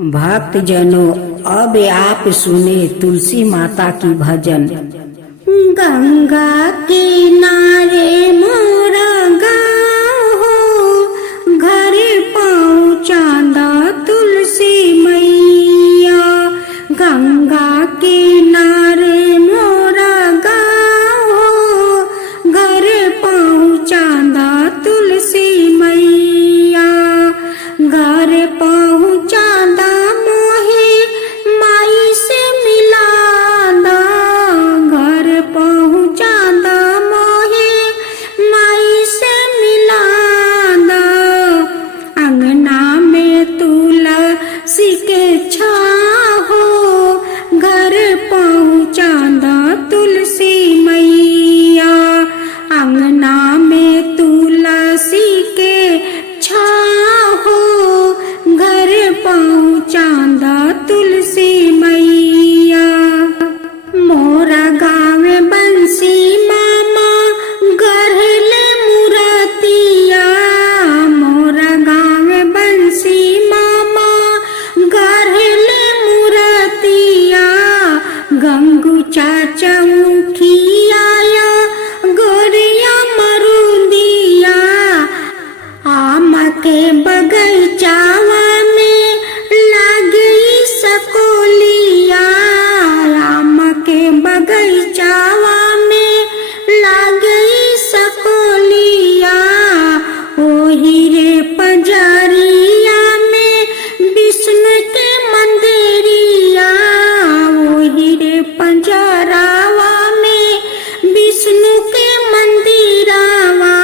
भक्त जनों, अब आप सुने तुलसी माता की भजन। गंगा किनारे मोरा गाँव हो, घर पहुँचांदा तुलसी मैया। गंगा किनारे मोरा गाँव हो, घर पहुँचांदा तुलसी मैया। घर पहुँचांदा मोहे माई से मिलांदा। घर पहुँचांदा मोहे माई से मिलांदा। अंगना में तुलसी के छाँव हो, घर पहुँचांदा तुलसी मैया। अंगना में तुलसी के छाँव हो, घर पहुँचांदा तुलसी मैया। मोरा गाँव बंसी मामा गढ़ले मुरतिया। मोरा गाँव बंसी मामा गढ़ले मुरतिया। गंगू चाचा मुखिया गोरिया मरुदिया। आम के बगीचावा में लागी सकोलिया। आम के बगीचावा में लागी सकोलिया। ओही रे पंजरिया में विष्णु के मंदिरिया। ओही रे पंजरावा में विष्णु के मंदिरावा।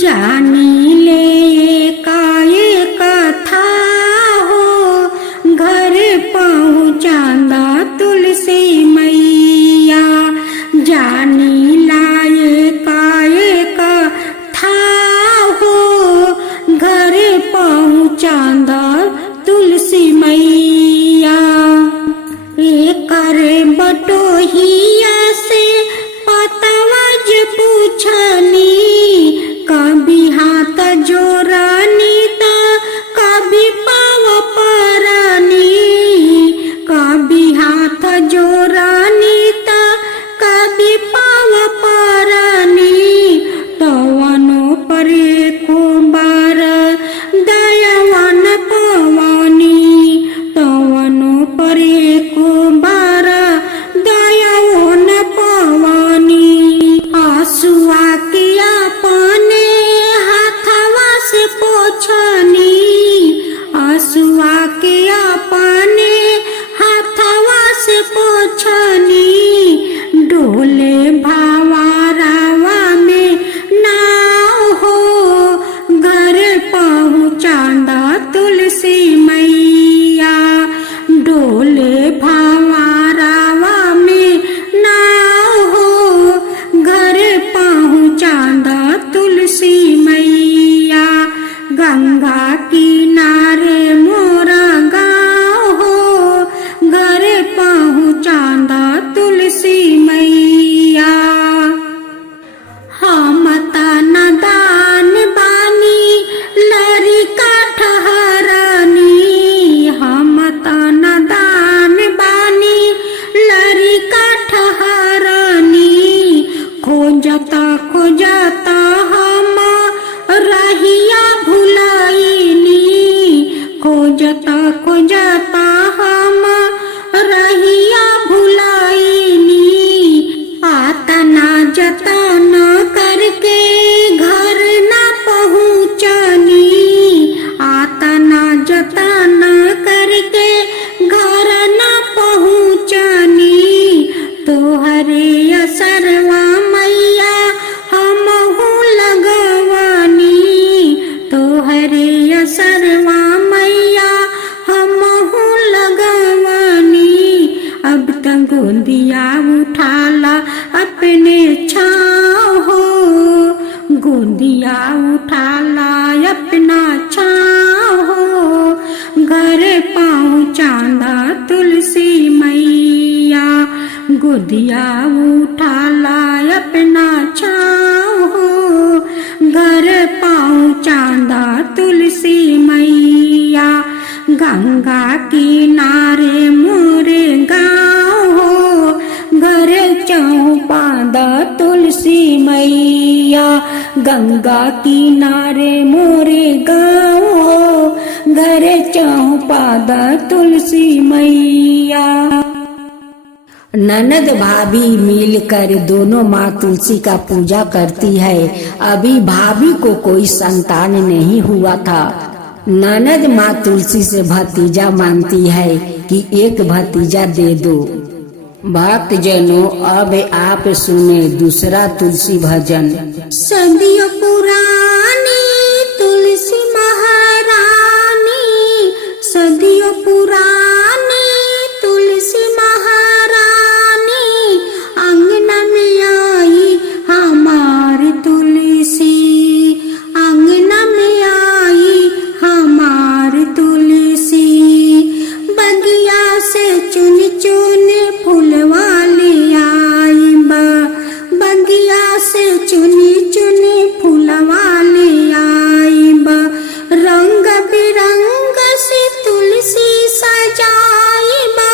जानी ले काये कथा हो, घर पहुँचांदा तुलसी मैया। जानी लाये काये कथा हो, घर पहुँचांदा तुलसी मैया। एकर बटोहिया से पतवज पूछनी। कभी हाथ जोड़नी त कभी पाव परनी। कभी हाथ जोड़नी त कभी पाव परनी। तवनो परे को बार दयावन पवनी। तवनो परे को बार दयावन पवनी। आंसुआ के अपने हाथवा से पोछनी। आंसुआ के अपने हाथवा से पोछनी। डोले भावारावा में नाव हो, घर पहुँचांदा तुलसी मैया। डोले भावारावा में नाव हो, घर पहुँचांदा तुलसी मैया। गंगा किनारे मोरा गाँव हो, घर पहुँचांदा तुलसी मैया। हम तन दान बानी लरिका ठहरनी। हम तन दान बानी लरिका ठहरनी। खोजता खोजता हम रहिया भुलाइनी। खोजता खोजता हम रहिया भुलाइनी। आतना जतन करके घर न पहुँचनी। आतना जतन करके घर न पहुँचनी। तोहरे असरवा मैया हमहू लगवनी। तोहरे असरवा मैया हमहू लगवनी। अब तक गोंदिया उठाला अपने छाँव हो। गोंदिया उठाला अपना छाँव हो, घर पहुँचांदा तुलसी मैया। गोदिया उठाला अपना छाँव हो, घर पहुँचांदा तुलसी मैया। गंगा किनारे मोरे गाँव हो, घर चौपादा तुलसी मैया। गंगा किनारे मोरे गाँव हो, घर चौपादा तुलसी मैया। ननद भाभी मिलकर दोनों माँ तुलसी का पूजा करती है। अभी भाभी को कोई संतान नहीं हुआ था। ननद माँ तुलसी से भतीजा मांगती है कि एक भतीजा दे दो। भक्त जनों, अब आप सुने दूसरा तुलसी भजन। सदियों पुरानी तुलसी महारानी, सदियों पुरानी तुलसी महारानी, अंगना में आई हमारी तुलसी, अंगना में आई हमारी तुलसी। बगिया से चुन चुन फूलवाली आई बा, बगिया से चुनी चुनी फूलवाली आई बा। रंग बिरंग से तुलसी सजाई बा,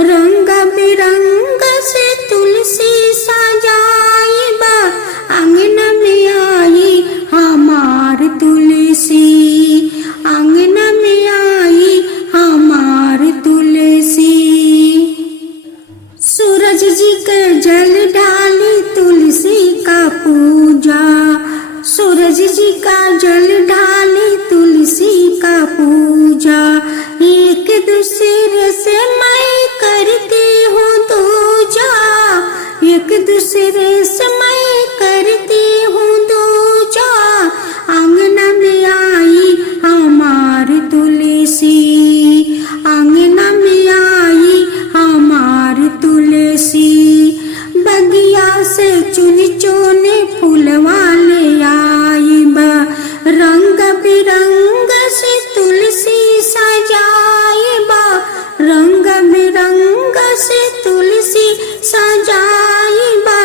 रंग बिरंग से तुलसी सजाई बा। अंगना में आई हमार तुलसी, अंगना में आई हमार तुलसी। सूरज जी के जल डाली तुलसी का पूजा, सूरज जी का जल डाली तुलसी का पूजा। एक दूसरे से मैं करती हूँ दूजा, एक दूसरे से मैं करती हूँ दूजा। अंगना में आई हमार तुलसी, अंगना में आई हमार तुलसी। बगिया से चुनी चुनी फूलवाले आई बा, रंग बिरंग से तुलसी सजाई बा, रंग बिरंग से तुलसी सजाई बा।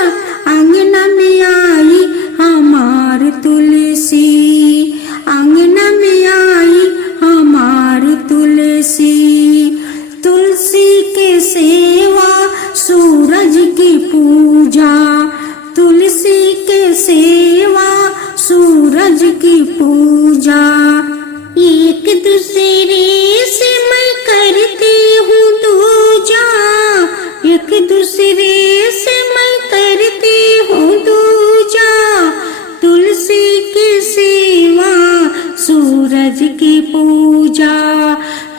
अंगना में आई हमार तुलसी, अंगना में आई हमार तुलसी। तुलसी के सेवा सूरज की पूजा, तुलसी के सेवा सूरज की पूजा। एक दूसरे से मैं करती हूँ दूजा, एक दूसरे से मैं करती हूँ दूजा। तुलसी की सेवा सूरज की पूजा,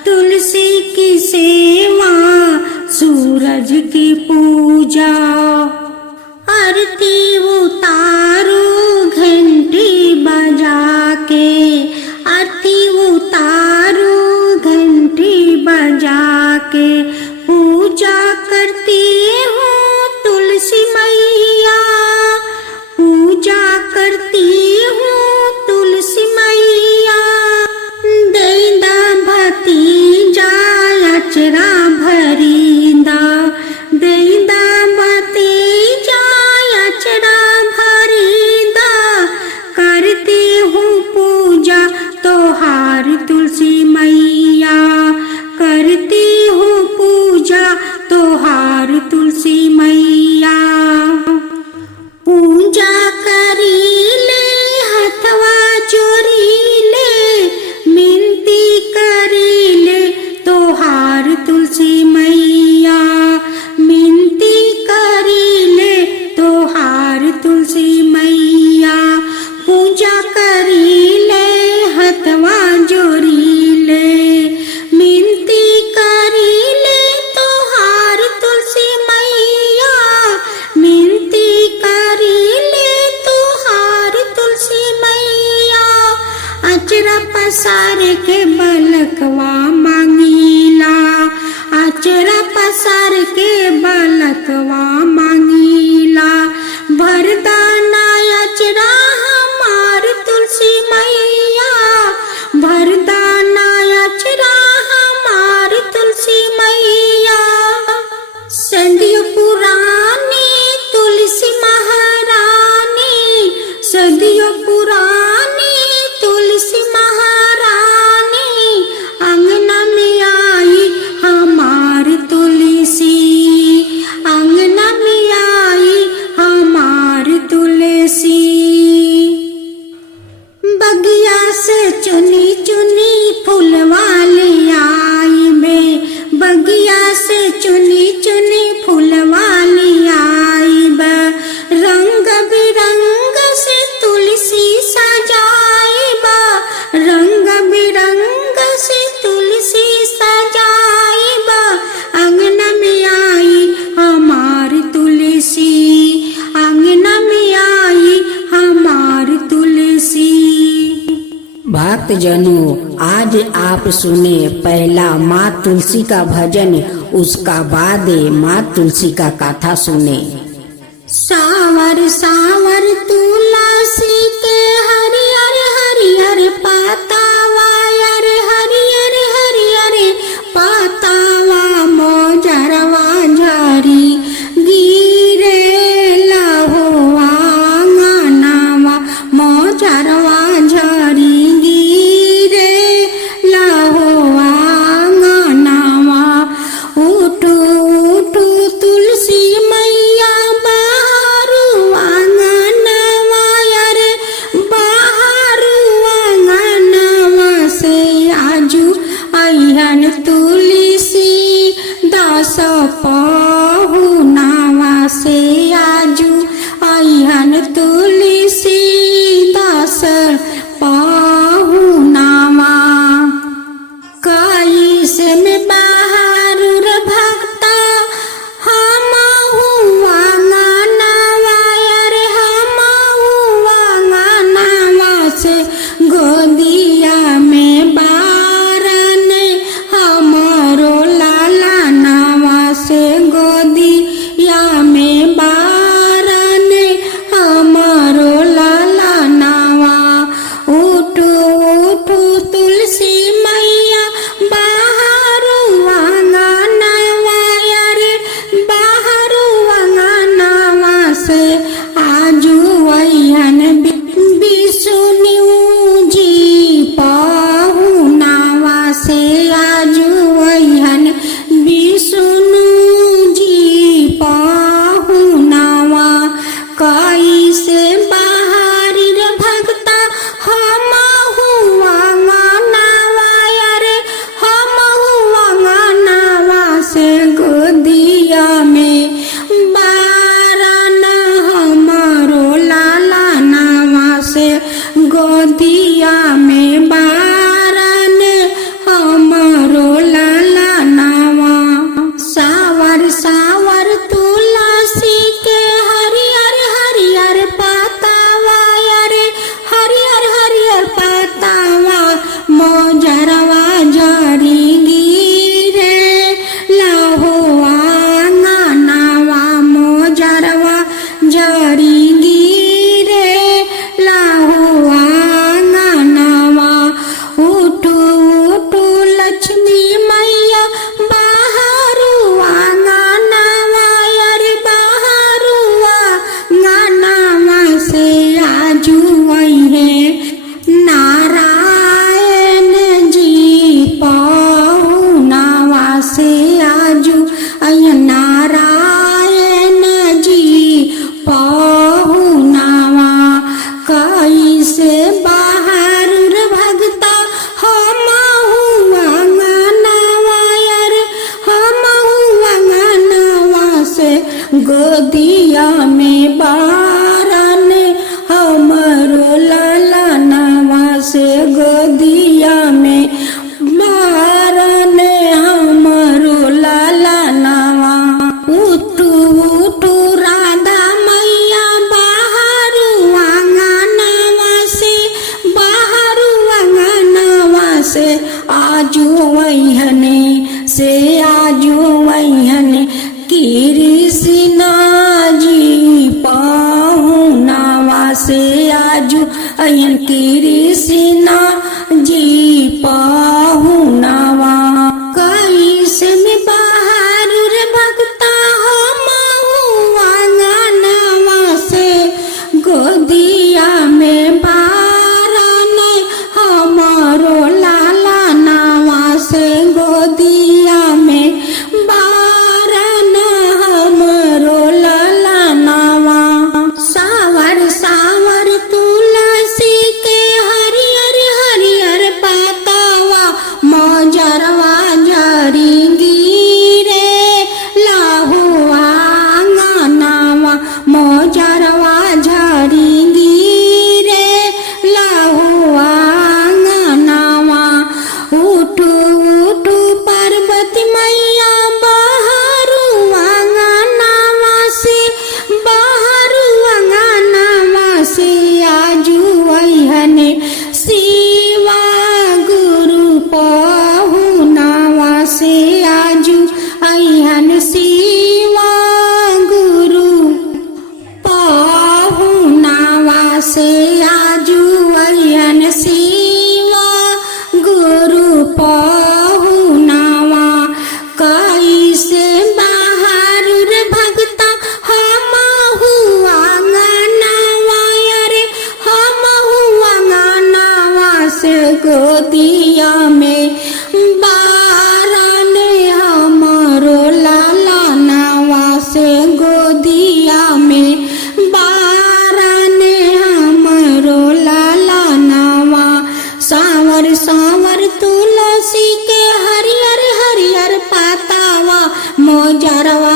तुलसी की सेवा सूरज की पूजा। आरती उतारो घंटी बजा के, आरती उतारो घंटी बजा के। पूजा करती हूँ तुलसी मैया, पूजा करती हूँ तुलसी मैया। दैदा भतीजा अचरा भरीदा, दैदा भतीजा अचरा भरीदा। करती हूँ पूजा तोहार तुलसी मैया, करती हूँ पूजा तोहार तुलसी मैया। पूजा करी ले हथवा जोड़ी ले, मिनती करी ले तोहार तुलसी मैया, मिनती करी ले तोहार तुलसी मैया। पूजा करी ले हथवा जोड़ी ले, मिनती करी ले तोहार तुलसी मैया, मिनती करी ले तोहार तुलसी मैया। अचरा पसार के बलकवा मांगीला, अचरा पसार के बलकवा मांगीला। भरदाना अचरा हमार तुलसी मैया, भरदाना अचरा हमार तुलसी मैया। सदियों पुरानी तुलसी महारानी, सदियों पुरानी तुलसी महारानी। अंगना तुलसी। बगिया से चुनी चुनी फूलवाले आई बे, बगिया से चुनी चुनी फूलवाले आई बे। रंग बिरंग से तुलसी सजाई बा, रंग बिरंग से तुलसी सजाई बा। अंगन में आई हमार तुलसी, अंगन में आई हमार तुलसी। भक्त जनों, आज आप सुने पहला माँ तुलसी का भजन, उसका बाद माँ तुलसी का कथा सुने। सावर सावर तुलसी के हरियर हरियर पातावा, यार हरियर हरियर पातावा। मोजरवा झारी गिरे लहो आंगनवा, मोजरवा झारी गिरे लहो आंगनवा। उठू उठू तुलसी मैया बाहरु आंगनवा, यार बाहरु आंगनवा से आजू अइहन तुलसी दास पहुनावा, से आजू अइहन तुलसी दास पहुनावा। कैसे में बाहर रे भक्ता हम हुआ गानावा, यार हम हुआ गानावा से गोदिया में बारन हमारो लाला नावा, से गोदिया में बारन हमारो लाला नावा। उठू उठू तुलसी मैया बाहरु आंगनवा, यार बाहरु आंगनवा से आजू अइहन बिसुनिउ जी पहुनावा, से आजू अइहन बिसुनु जी पहुनावा। कैसे बाहर रे भक्ता हम हुआ गानावा, यार हम हुआ गानावा से गोदिया में बारन हमारो लाला नावा, से गोदिया में बारन हमारो लाला नावा। सावर सावर तुलसी के हरियर हरियर पातावा, यार हरियर हरियर पातावा। मोजरवा झारी गिरे लहो आंगनवा, मोजरवा झारी गिरे लहो आंगनवा। उठू उठू लक्ष्मी मैया बाहरु आंगनवा, यार बाहरु आंगनवा से आजू अइहे नारायण जी पहुनावा, से आजू अइहे नारायण जी पहुनावा। कैसे बाहर रे भक्ता हम हुआ गानावा, यार हम हुआ गानावा से गोदिया में बारन हमरो लाला नावा, से गोदिया में बारन हमरो लाला नावा। उठू उठू राधा मैया बाहरु आंगनवा, से बाहरु आंगनवा से आजू अइहने, से आजू अइहने कृष्णा जी पहुनावा, से आजू अइहन कृष्णा जी पहुनावा। कैसे में बाहर रे भक्ता हम हुआ गानावा, से गोदिया में बारन हमारो लाला नावा, से गोदिया में बारन हमरो लाला नावा। सावर सा जरवा